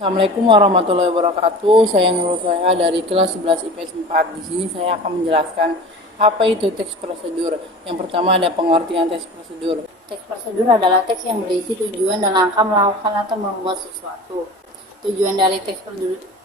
Assalamualaikum warahmatullahi wabarakatuh. Saya Nurul saya dari kelas 11 IPS 4. Di sini saya akan menjelaskan apa itu teks prosedur. Yang pertama ada pengertian teks prosedur. Teks prosedur adalah teks yang berisi tujuan dan langkah melakukan atau membuat sesuatu. Tujuan dari teks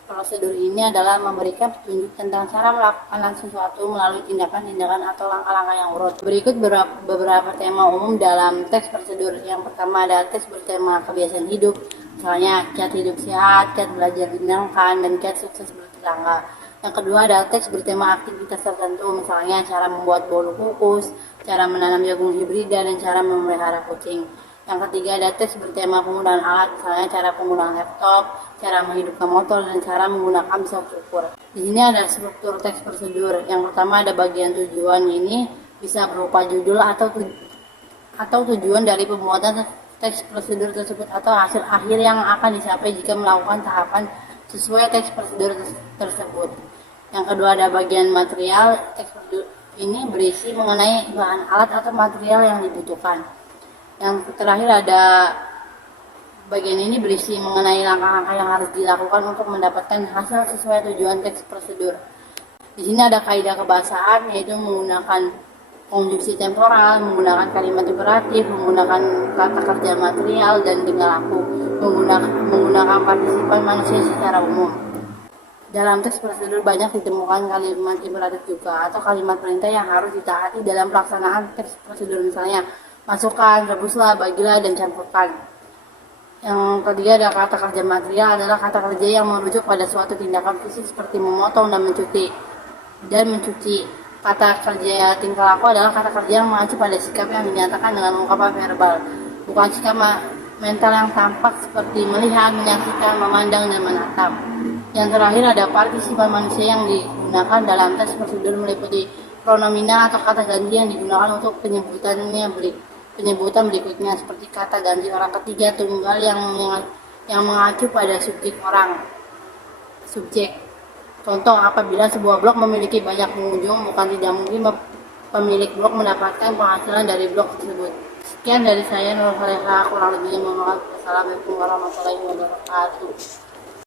prosedur ini adalah memberikan petunjuk tentang cara melakukan sesuatu melalui tindakan-tindakan atau langkah-langkah yang urut. Berikut beberapa tema umum dalam teks prosedur. Yang pertama ada teks bertema kebiasaan hidup, misalnya kiat hidup sehat, kiat belajar menyenangkan, dan kiat sukses bertetangga. Yang kedua ada teks bertema aktivitas tertentu, misalnya cara membuat bolu kukus, cara menanam jagung hibrida, dan cara memelihara kucing. Yang ketiga ada teks bertema penggunaan alat, misalnya cara penggunaan laptop, cara menghidupkan motor, dan cara menggunakan pisau cukur. Di sini ada struktur teks prosedur. Yang pertama ada bagian tujuan, ini bisa berupa judul atau tujuan dari pembuatan teks prosedur tersebut atau hasil akhir yang akan dicapai jika melakukan tahapan sesuai teks prosedur tersebut. Yang kedua ada bagian material. Teks prosedur ini berisi mengenai bahan alat atau material yang dibutuhkan. Yang terakhir ada bagian ini berisi mengenai langkah-langkah yang harus dilakukan untuk mendapatkan hasil sesuai tujuan teks prosedur. Di sini ada kaidah kebahasaan, yaitu menggunakan konjungsi temporal, menggunakan kalimat imperatif, menggunakan kata kerja material dan tingkah laku, menggunakan partisipan manusia secara umum. Dalam teks prosedur banyak ditemukan kalimat imperatif juga atau kalimat perintah yang harus ditaati dalam pelaksanaan teks prosedur, misalnya masukkan, rebuslah, bagilah, dan campurkan. Yang ketiga ada kata kerja material, adalah kata kerja yang merujuk pada suatu tindakan fisik seperti memotong dan mencuci. Kata kerja tingkah laku adalah kata kerja yang mengacu pada sikap yang dinyatakan dengan ungkapan verbal, bukan sikap mental yang tampak seperti melihat, menyaksikan, memandang, dan menatap. Yang terakhir ada partisipan manusia yang digunakan dalam teks prosedur meliputi pronomina atau kata ganti yang digunakan untuk penyebutan berikutnya, seperti kata ganti orang ketiga tunggal yang mengacu pada subjek orang. Contoh, apabila sebuah blog memiliki banyak pengunjung, bukan tidak mungkin pemilik blog mendapatkan penghasilan dari blog tersebut. Sekian dari saya, Nur Saleha, kurang lebihnya mohon maaf. Assalamualaikum warahmatullahi wabarakatuh.